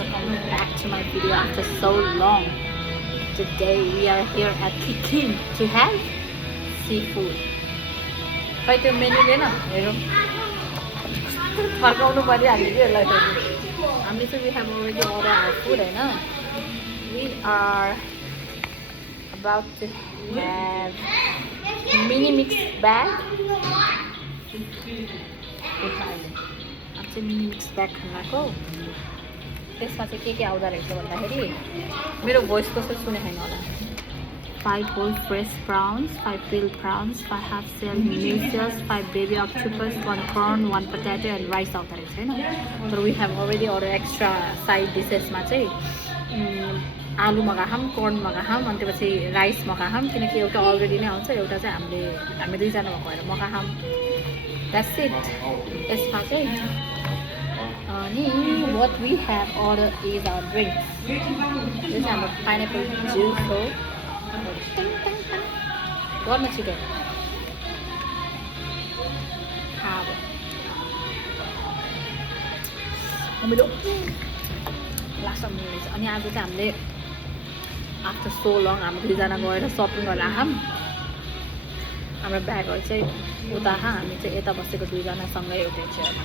Welcome back to my video after so long. Today we are here at Kikin to have seafood. Khai त्यो menu लिएन हेरौँ फर्काउनु पर्यो हामीले के यसलाई हामीले चाहिँ we have already ordered our food हैन. We are about to have mini mix bag. अब चाहिँ मिनी मिक्स ब्याग खानाको त्यसमा चाहिँ के आउँदो रहेछ भन्दाखेरि मेरो भोइस कसरी सुने छैन होला 5 whole fresh prawns, 5 peeled prawns, 5 half shell mussels, 5 baby octopus, 1 corn, 1 potato and rice आउँदो रहेछ हैन. तर we have already ordered extra side dishes मा चाहिँ आलु मगाहाम, कर्न मगाहाम अनि त्यसपछि राइस मगाहाम किनकि एउटा अलरेडी नै आउँछ एउटा चाहिँ हामी दुईजना भएर मगाहाम. That's it. यसमा चाहिँ अनि what we have ordered is our drinks. This is our pineapple juice हो. गर्न छिटो खाबो हामीले लास्ट मिलेछ अनि आज चाहिँ हामीले आफ्टर सो लङ हामी दुईजना गएर सपिङ गर्न आँखौँ. हाम्रो ब्यागहरू चाहिँ उता हामी चाहिँ यता बसेको दुईजना सँगै एउटै चेयरमा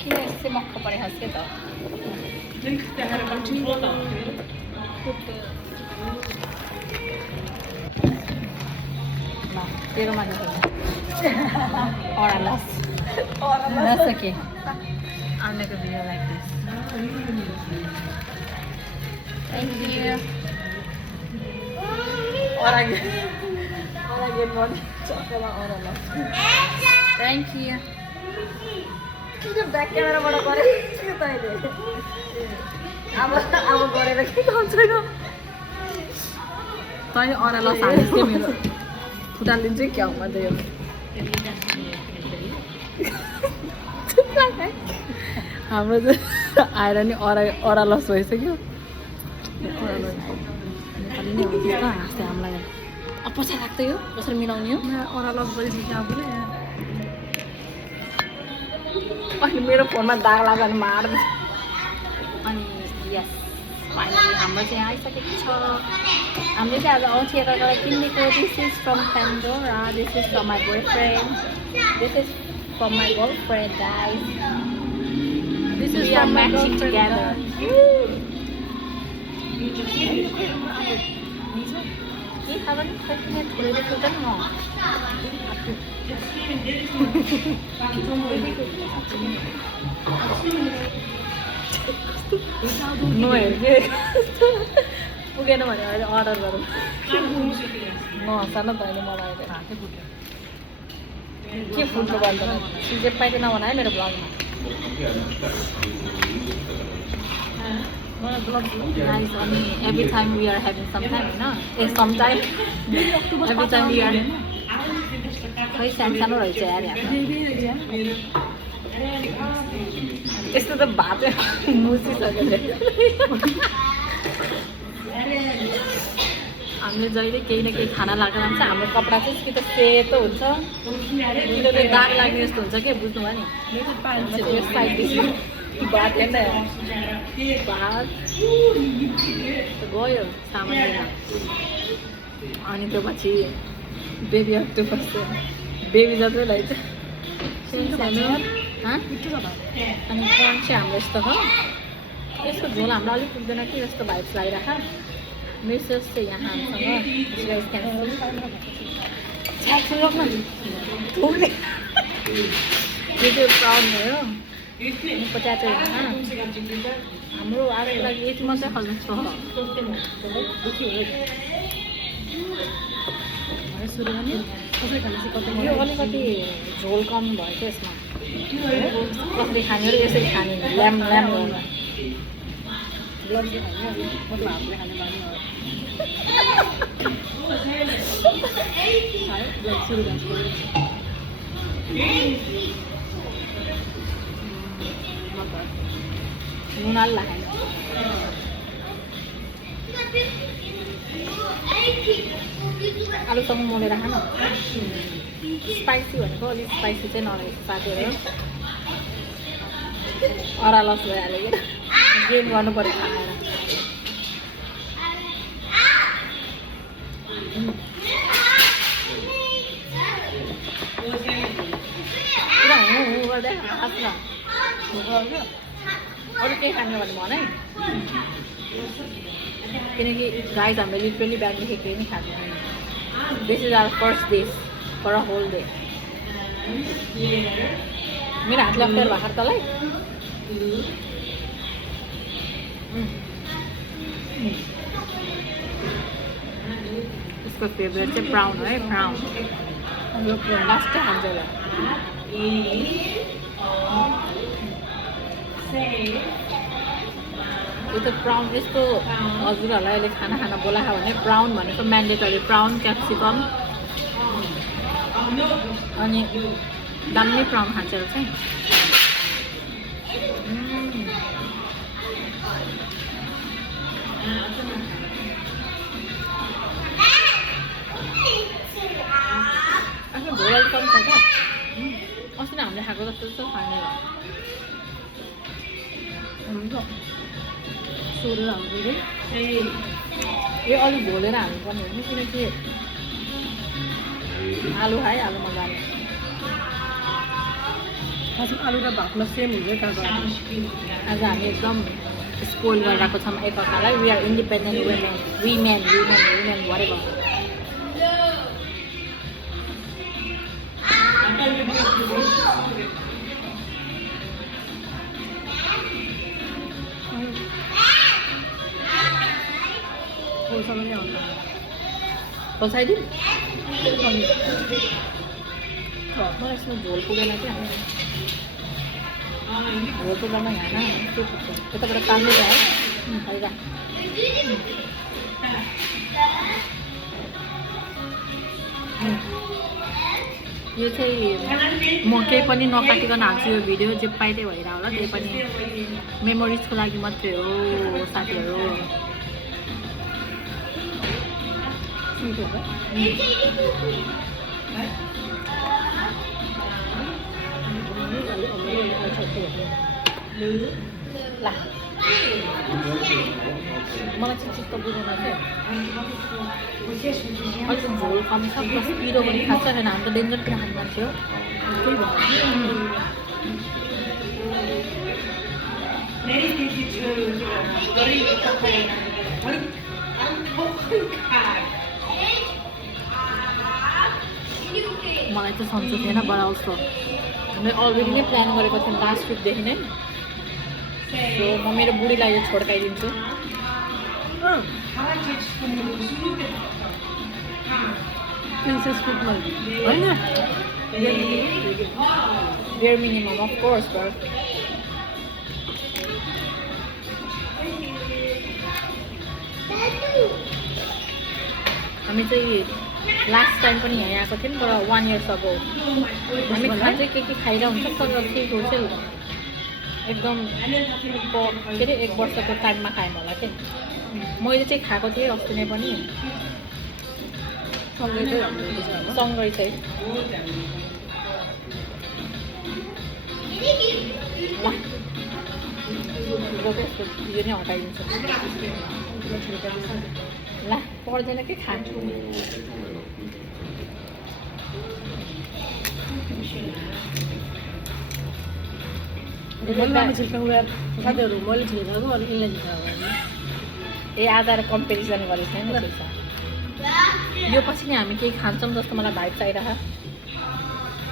के यस्तै मक्क परेको छ त तेरो माथि Oralas. That's okay. I'll make a video like this. Thank you. Thank you. The back camera बाट गरे के तैले अब गरेर के गर्छ न तैले Oralas हालिस् के मेरो फुटालिन्छ क्या हो मते यो हाम्रो चाहिँ आएर नि Oralas भइसक्यो. नेपाली नै हो त्यस्तो हाँस्दै हामीलाई अब पछि लाग्छ यो कसरी मिलाउने हो Oralas भइसक्यो आफूले. अनि मेरो फोनमा दाग लाग्यो भने मार्छ. अनि यस फाइनली हाम्रो चाहिँ आइसकेको छ. हामीले चाहिँ आज औँठीबाट किनेको this is from Pandora. This is from my boyfriend. This is from my girlfriend guys. This is from matching together. के खायो भने खै किन थोरै फुल्छ नि म नहेर्ने पुगेन भने अहिले अर्डर गरौँ नहँसा न तैँले मलाई के फुट्नु पर्दैन जे पाइले नभन है मेरो ब्लगमा. Guys, every time we are having sometime, sometime every time we are खै सानो रहेछ यार यस्तो त भात मुसिसक्यो. हामीले जहिले केही न केही खाना लाग्न जान्छ हाम्रो कपडा चाहिँ कि त सेतो हुन्छ कि त दाग लाग्ने जस्तो हुन्छ के बुझ्नु भयो नि. भात हेर्न भात गयो सामान्यमा. अनि त्यो पछि बेबी अक्टोपस बेबी जत्रै रहेछ सानो. अनि कर्न चाहिँ हाम्रो यस्तो हो. यसको झोल हाम्रो अलिक पुग्दैन कि जस्तो भाइब्स लागिरहेको. मिसेस चाहिँ यहाँ हामीसँग यो चाहिँ प्राउन भयो. पोट्याटो हाम्रो आजको लागि यति मात्रै खाल्नु सुरु गर्ने यो अलिकति झोल कम भयो क्या यसमा. कसरी खाने र यसरी खाने ल्याम नुन हाल्ला खाने आलुसँग मोलेर खानु स्पाइसी भनेको अलिक स्पाइसी चाहिँ नरहेछ साथीहरू अरालस भइहाल्यो कि गेम गर्नु पऱ्यो खाएर गर्दै आफ्नो अरू केही खाने भने भन है किनकि गाइस हामीले लिटरली बिहानदेखि केही पनि खाँदैन this is our first day for a whole day मेरो हातले अप्ठ्यारो भएको तँलाई यसको फेभरेट चाहिँ ब्राउन हो है ब्राउन लास्ट खान्छ होला यो त ब्राउन यस्तो हजुरहरूलाई अहिले खाना बोलायो भने ब्राउन भनेको म्यान्डेटरी ब्राउन क्याप्सिकम अनि दामी ब्राउन खान्छ चाहिँ आफ्नो भोल कम छ क्या अस्ति नै हामीले खाएको जस्तो खाने सोरेर हाल्नु यो अलिक घोलेर हाल्नुपर्ने हो किनकि आलु खाएँ आलुमा जाने आलु र भातमा सेम हुन्छ आज हामी एकदम स्पोइल गरिरहेको छौँ एकअर्कालाई वी आर इन्डिपेन्डेन्ट विमेन भरेको खोल्साइदिउँ मलाई यसमा झोल पुगेन क्या झोल पुग्दैन खाना के पुग्छ यताबाट तान्दै जायो खाइरा यो चाहिँ म केही पनि नकाटिकन हाल्छु यो भिडियो जे पाइदै भइरह होला त्यही पनि मेमोरिजको लागि मात्रै हो साथीहरू ला मलाई चाहिँ चित्त बुझेन क्या अलिक झोल कमी छ प्लस पिरो पनि खान्छ छैन हामी त डेन्जर किन खानु मान्छे हो केही मलाई त सन्चो थिएन बडा उसको हामीले अलरेडी नै प्लान गरेको थियौँ लास्ट विकदेखि नै सो म मेरो बुढीलाई यो छोड्काइदिन्छु होइन bare minimum of course but हामी चाहिँ लास्ट टाइम पनि यहाँ आएको थियौँ तर 1 years ago हामी खाँदै के खाइरह हुन्छ तर केको चाहिँ एकदम के अरे 1 वर्षको टाइममा खाएँ होला क्या मैले चाहिँ खाएको थिएँ अस्ति नै पनि सँगै चाहिँ यो नै हटाइदिन्छ ला पर्दैन के खान्छु साथीहरू मैले छिल्काएको अनि यसलाई छिल्काएको ए आधार कम्पेरिजन गरेको छैन यो पछि नै हामी केही खान्छौँ जस्तो मलाई भाइब चाहिरहेको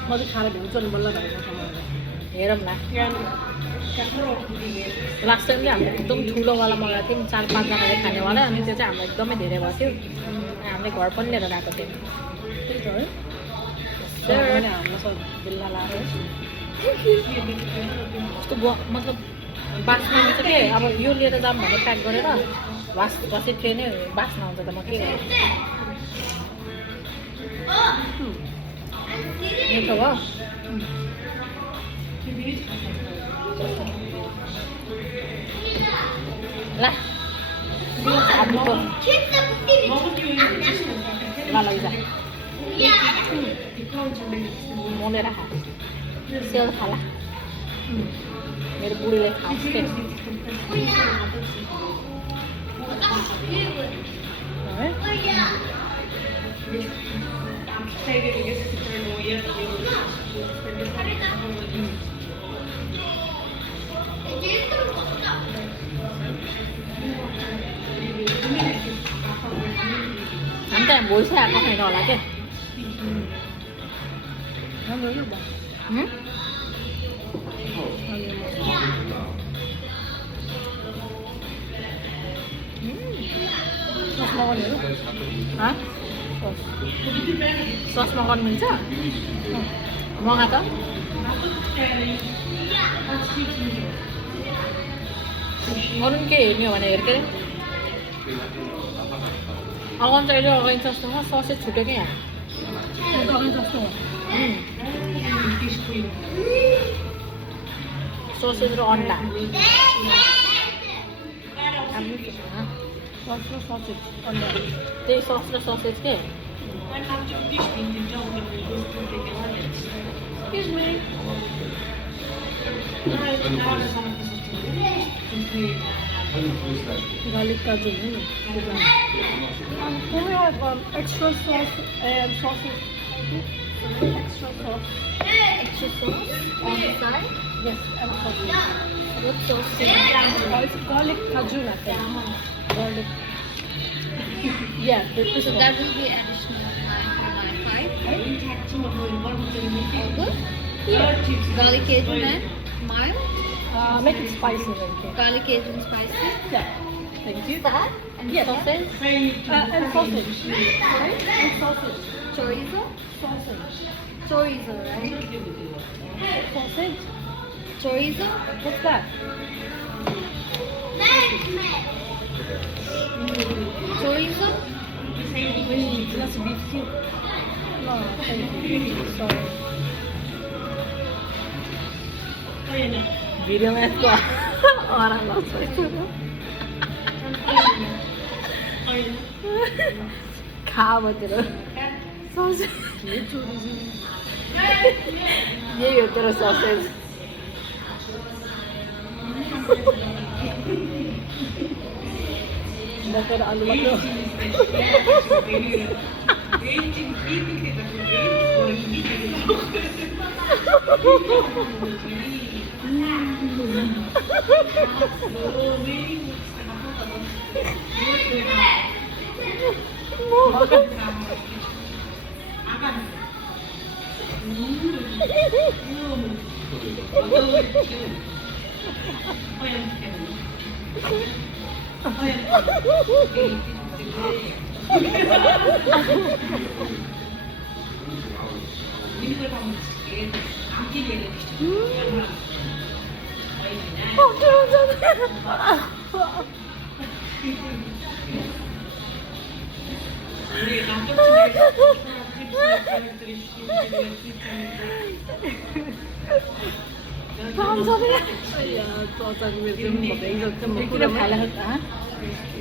म चाहिँ खाएर भ्याउँछु अनि बल्ल भएको हेरौँ न लास्ट टाइम चाहिँ हामीले एकदम ठुलोवाला मगाएको थियौँ 4-5 जनाले खानेवाला अनि त्यो चाहिँ हामीलाई एकदमै धेरै भएको थियो हामीले घर पनि लिएर गएको थियौँ त्यही त है बिल्ला लाएर कस्तो मतलब बास्ना आउँछ के अब यो लिएर जाऊँ भने प्याक गरेर वासी ट्रेनै बास्ना आउँछ त म के गर्छु मिठो भयो ला ल लैजा मोलेर खा सेल खाला मेरो बुढीले खाओस् के अन्त भोइस आएको छैन होला के सस मगाउनु मिल्छ मगा त अरू के हेर्ने हो भने हेर के अगाउनु चाहिँ अहिले अगाडि जस्तो हो ससै छुट्यो क्या अगाडि जस्तो हो ससेज र अन्डा त्यही सस र ससेज के Garlic kaju. Can we have extra sauce and sausage? Extra sauce. extra sauce on the side. Yes, and sausage. What sauce? It's garlic kaju, I think. Garlic. Yeah, this So is that will be additional 9 Yeah. garlic Cajun and mild Make it spicy, okay? garlic Cajun spicy. Yeah. Thank you. That and Yes. sausage, And sausage. Sorry? And sausage. chorizo, Sausage. chorizo, right? Sausage? Chorizo, What's that? chorizo. That's beef soup. No, thank you. Sorry. भिडियोमा यस्तो आराम लाग्छ खा तेरो sausage यही हो तेरो sausage Butter aloo mato.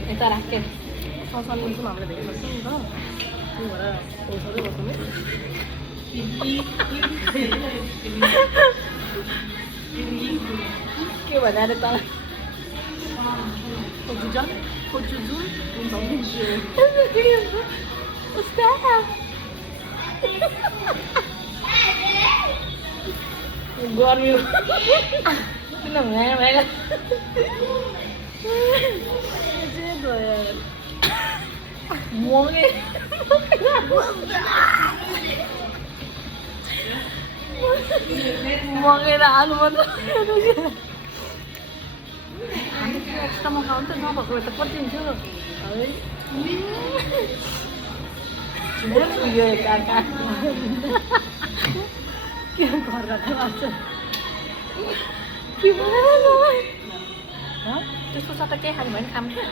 यता राख्यो Sausage itu mampu deh, masuk enggak? Ini mana? Sausage bosnya? के भनेर त Kocucan, kocucun, untung sih. गर्मी किन भ्याएर मगेर आलु मात्र हामी एक्स्ट्रा मगाउनु त नभएको त कति हुन्थ्यो है यो काका के गरेर आउँछ के भयो त्यसको सट्टा केही खानु भयो भने खाम क्या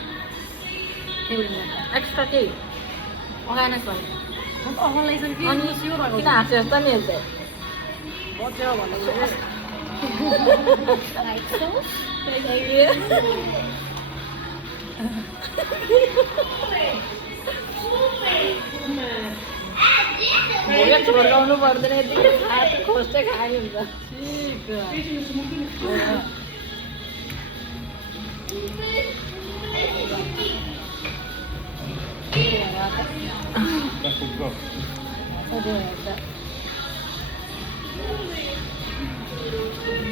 एक्स्ट्रा केही अगाएन भने अगाडि कि अनि किन हाँस्यो त नि यसले बच्चा भन्दा Like so? भोगे छोड्काउनु पर्दैन यतिकै हात खोस्टै खाने हुन्छ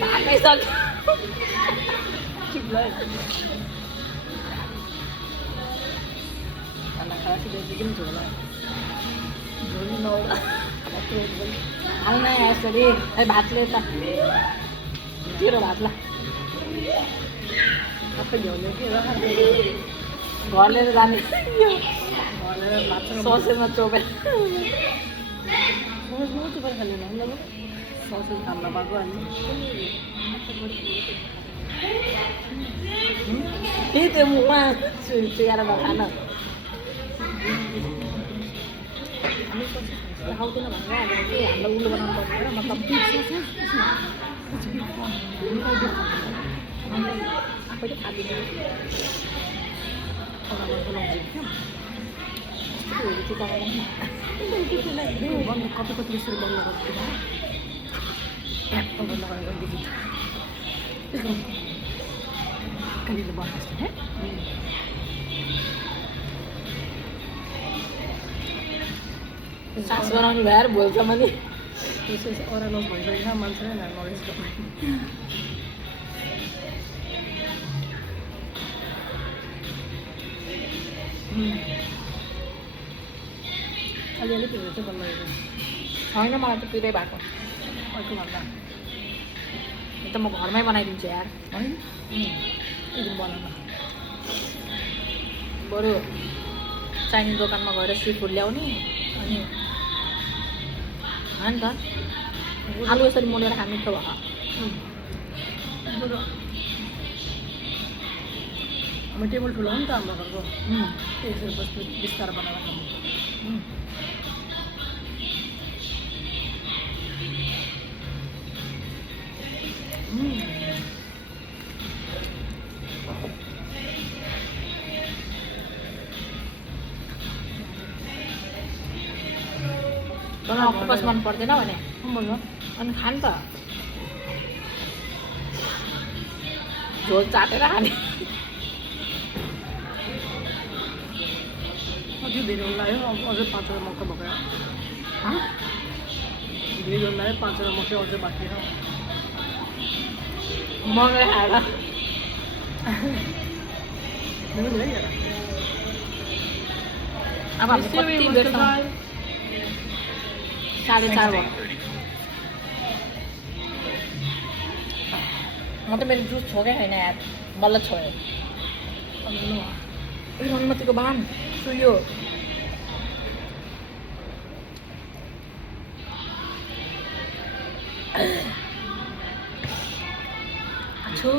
भाकै सक्यो आउन यसरी भातले त तेरो भातला घर लिएर जाने ससेजमा चोपेर त्यही त्यो मुखमा चुगाएर खान आउँदैन भनेर अब के हामीलाई उल्लो बनाउनु पर्दैन मतलब आफैले खाँदिनु कति कति यसरी बन्द कहिले बनाउँछ सास बनाउने भएर बोल्छ मैले विशेष ओह्रालो भइसकेको छ मान्छेले नलेज अलिअलि पिरो चाहिँ बन्द गरेको होइन मलाई त पिरै भएको अर्को भन्दा त म घरमै बनाइदिन्छु यार है एकदिन बनाउन बरु चाइनिज दोकानमा गएर सी फुड ल्याउने अनि हो नि त आलु यसरी मोलेर खानु मिठो भयो बरु हाम्रो टेबल ठुलो हो नि त हाम्रो घरको त्यसरी बस्नु बिस्तार बनाएर खानु तँलाई अक्टोपस मन पर्दैन भने बोल्नु अनि खानु त झोल चाटेर खाने अझै धेरै लाग्यो अझै 5 मौका भएको धेरै लाग्यो 5 मौका अझै बाँकी छ मगाइ खाएर अब हामी कति बेच्छौँ 4:30 भयो म त मेरो जुस छोकै छैन यार बल्ल छोयो ए अनुमतिको बान सुयो छु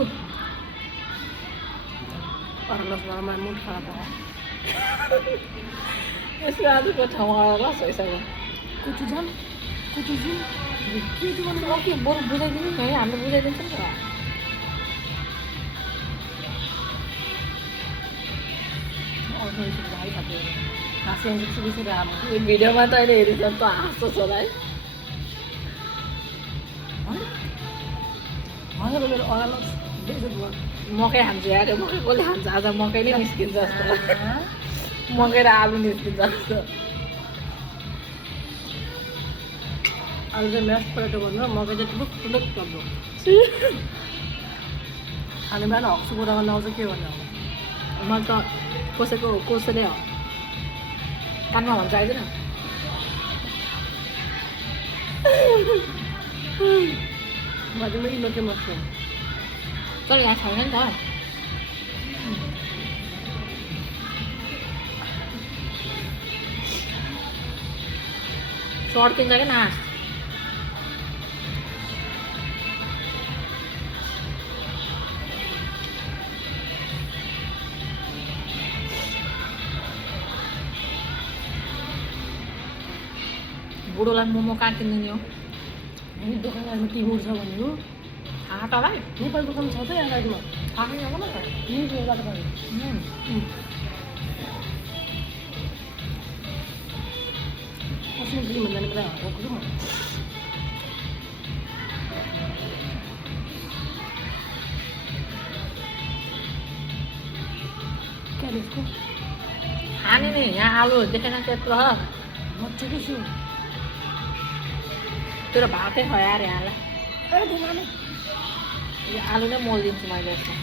अरलसमा मुड खराब भयो यसको आजको ठाउँमा रस भइसक्यो कुचु झन् के भन्नु के बरु बुझाइदिनु नि है हामीले बुझाइदिन्छ नि त भिडियोमा त अहिले हेरिन्छ त हाँस्छस् होला है मकै खान्छु यार मकै कसले खान्छ आज मकै नै निस्किन्छ जस्तो मकै र आलु निस्किन्छ जस्तो आलु चाहिँ म्यास परेटो भन्दा मकै चाहिँ टुलुक टुलुक टप्लो खाने बिहान हक्सु कुरामा नआउँछ के भन्ने अब म त कसैले हो कानमा भन्छ आइदिन बाटोमा इलोके मसरुम तर यहाँ छैन नि त सर्टिन्छ क्या नास बुढोलाई मोमो कहाँ किनिदिने हो दोकानमा टिमुर छ भन्ने हो थाहा तँलाई नेपाल दोकान छ त यहाँ गाडीमा थाहा छैन मलाई एकछिन पनि भन्दैन बेला हराएको म क्या यसको खाने नि यहाँ आलु देखेन त्यत्रो हो मजाको छु तेरो भातै छ यार यहाँलाई अरे घुमाने यो आलु नै मोलिदिन्छु मैले यसमा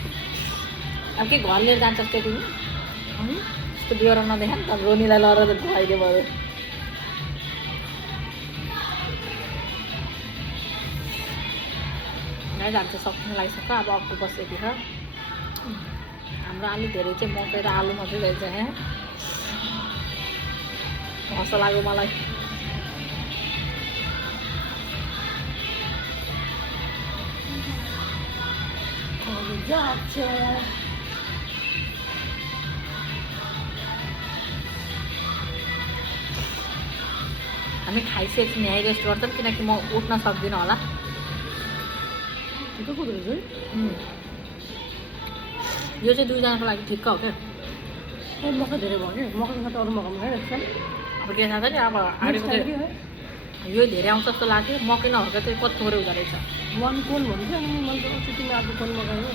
अब के घर लिएर जान्छस् त्यो तिमी यस्तो बिहोरा नदेखा नि त रोनीलाई लडेर खुवाइदियो भयो नै जान्छ सक्नु लागिसक्यो अब अक्टोबस यति छ हाम्रो आलु धेरै चाहिँ मकै र आलु मात्रै रहेछ यहाँ हँस लाग्यो मलाई जान्छ हामी खाइसकेछौँ यहीँ रेस्ट गर्छौँ किनकि म उठ्न सक्दिनँ होला ठिकै कुदो रहेछ यो चाहिँ दुईजनाको लागि ठिक्क हो क्या है मकै धेरै भयो क्या मकैको साथ अरू मकाउनु खाइरहेको अब के थाहा छ नि अब आडीको चाहिँ यो धेरै आउँछ जस्तो लाग्यो मकै नहुर्का चाहिँ कति थोरै हुँदो रहेछ वान कोन भन्छ अनि मैले त अस्ति तिमी अर्को कोन मगायो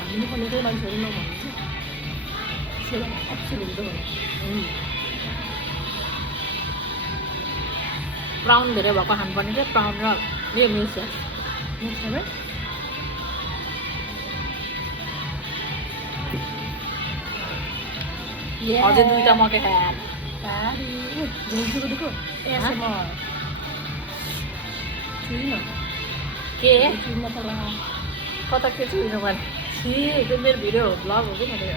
भन्नुपर्ने चाहिँ मान्छेहरू नभन्छ सेवा अप्सन हुन्छ प्राउन धेरै भएको खानुपर्ने चाहिँ प्राउन र यो मिल्छ अझै दुईवटा मकै खाएर के कता के छुइनु भने छि त्यो मेरो भिडियो भ्लग हो कि मैले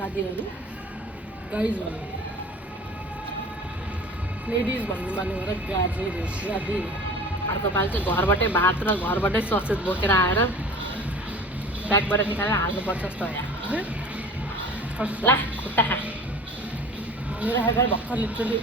गादीहरू गाइज भन्नु लेडिज भन्नु मान्नु भएर गाजे गादी अर्को पालि चाहिँ घरबाटै भात र घरबाटै ससेज बोकेर आएर ब्यागबाट निकालेर हाल्नुपर्छ जस्तो हो यहाँ ला खुट्टा खा मेरो हेयर भर्खर लिटरली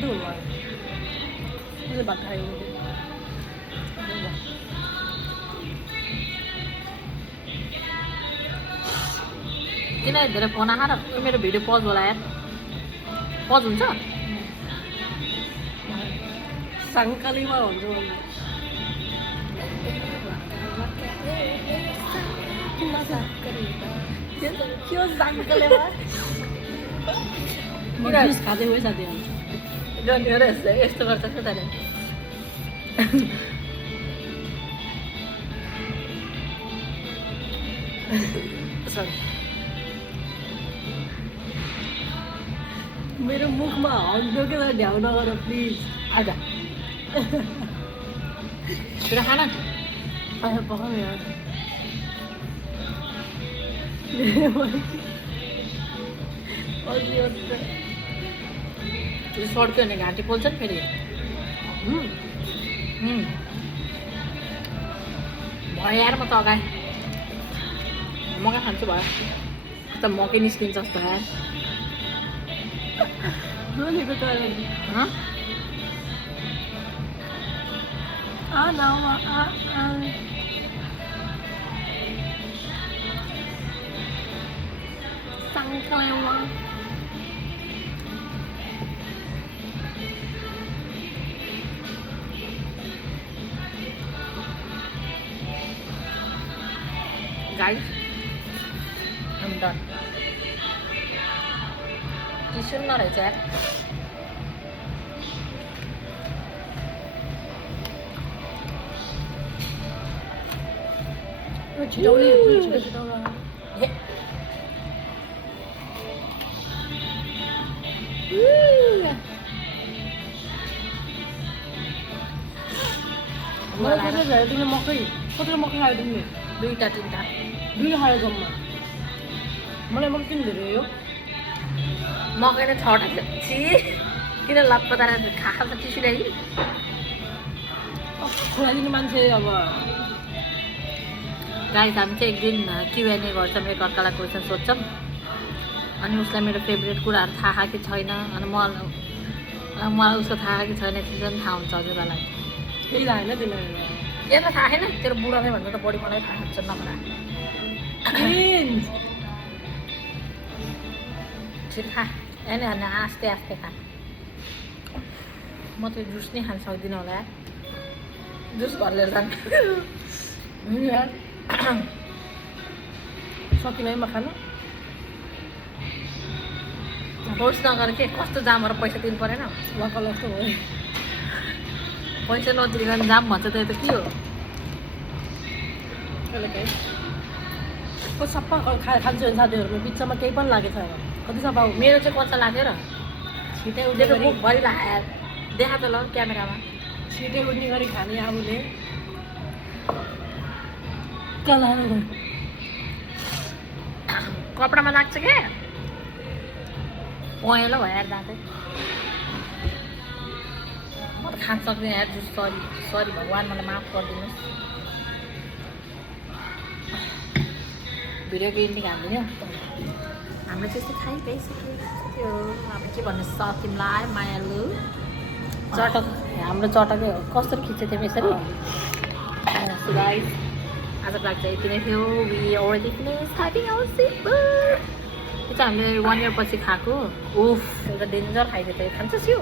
त्यो मैले भात खायो किन धेरै फोन आएर मेरो भिडियो पज होला यार पज हुन्छ साङ्कालीमा भन्छु के हो साङ्कालीमा जुस खाँदै हो साथीहरू गन्थ्यो र यस्तो गर्छ क्या त सरी मेरो मुखमा हल्दो के ढ्याउ नगर प्लिज आज छिटो खाना आएर पकाउनु यार सड्क्यो भने घाँटी पोल्छ नि फेरि भयो यार म त अगाएँ मकै खान्छु भयो त मकै निस्किन्छ जस्तो यार रोनेको त साङ्कालीमा guys, I'm done. Tissue ना रहे यार छिटाउने छिटो तिमीले मकै कतिवटा मकै खायो तिमीले दुईटा तिनटा दुई खायो जम्मा मलाई मकै किन धेरै हो मकै नै छवटा छि किन लत पताएर खाएको टिस्यु ल्याइ खोलाइदिने मान्छे अब गाइस हामी चाहिँ एक दिन Q&A गर्छौँ एकअर्कालाई क्वेसन सोध्छौँ अनि उसलाई मेरो फेभरेट कुराहरू थाहा कि छैन अनि मलाई उसको थाहा कि छैन त्यो पनि थाहा हुन्छ हजुरहरूलाई केही थाहा होइन तिमीहरू यसलाई थाहा छैन तेरो बुढामै भन्दा त बढी मलाई थाहा हुन्छ नखरा छिटो खा होइन होइन आस्ते आस्ते खा म त्यो जुस नै खान सक्दिनँ होला यार जुस घर लिएर जानु सकिन है म खानु फोर्स नगर के कस्तो जामहरू पैसा दिनु परेन लकल जस्तो भयो पैसा नतिरिकन जाम भन्छ त्यो त के हो कहिले काहीँ को सबै खान्छु भने साथीहरूमा बिचमा केही पनि लागेको छैन कति सफा हो मेरो चाहिँ कच्चा लाग्यो र छिटै उसले उठ्ने त गरी बुक भरि लाग्यो देखा त ल क्यामेरामा छिटै उठ्ने गरी खाने आफूले कलाहरू कपडामा लाग्छ क्या पहेँलो भयो यार दाँतै म त खान सक्दिनँ यार जुस सरी भगवान् मलाई माफ गरिदिनुहोस् भिडियोको इन्डिङ हालिदिने हाम्रो चाहिँ यस्तो खाइसक्यो त्यो अब के भन्नु तिमीलाई मायालु चटक हाम्रो चटकै हो कसरी खिच्यो तिमी यसरी सो गाइस आजको लागि चाहिँ यति नै थियो we already finish having our simple यो चाहिँ हामीले 1 इयर पछि खाएको उफ एउटा डेन्जर खाइदियो त खान्छस् यो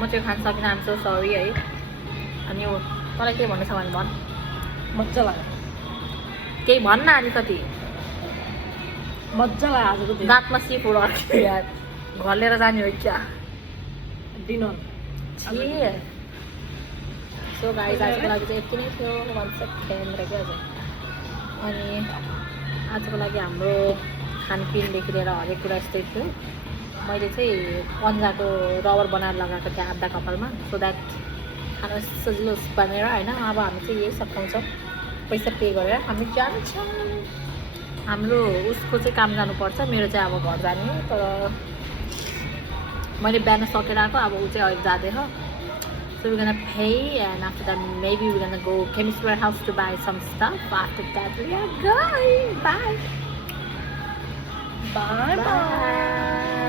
म चाहिँ खान सकिनँ आम सो सरी है अनि यो तँलाई के भन्नु छ भने भन् मजा लाग्यो केही भन्न अलिकति मजा लाग्यो आजको दिन दाँतमा सिफुड अड्क्यो यार घर लिएर जाने हो क्या डिनर सो गाइस आजको लागि चाहिँ यति नै थियो 1 सेकेन्ड र क्या अनि आजको लागि हाम्रो खानपिनदेखि लिएर हरेक कुरा यस्तै थियो मैले चाहिँ पन्जाको रबर बनाएर लगाएको थिएँ आधा कपालमा सो द्याट खान सजिलो बनेर होइन अब हामी चाहिँ यही सघाउँछौँ पैसा पे गरेर हामी जान्छौँ हाम्रो उसको चाहिँ काम जानुपर्छ मेरो चाहिँ अब घर जाने तर मैले बिहान सकेर आएको अब ऊ चाहिँ अहिले जाँदैछ So we're gonna pay and after that maybe we're gonna go Chemist Warehouse to buy some stuff. After that we are going. Bye. Bye bye.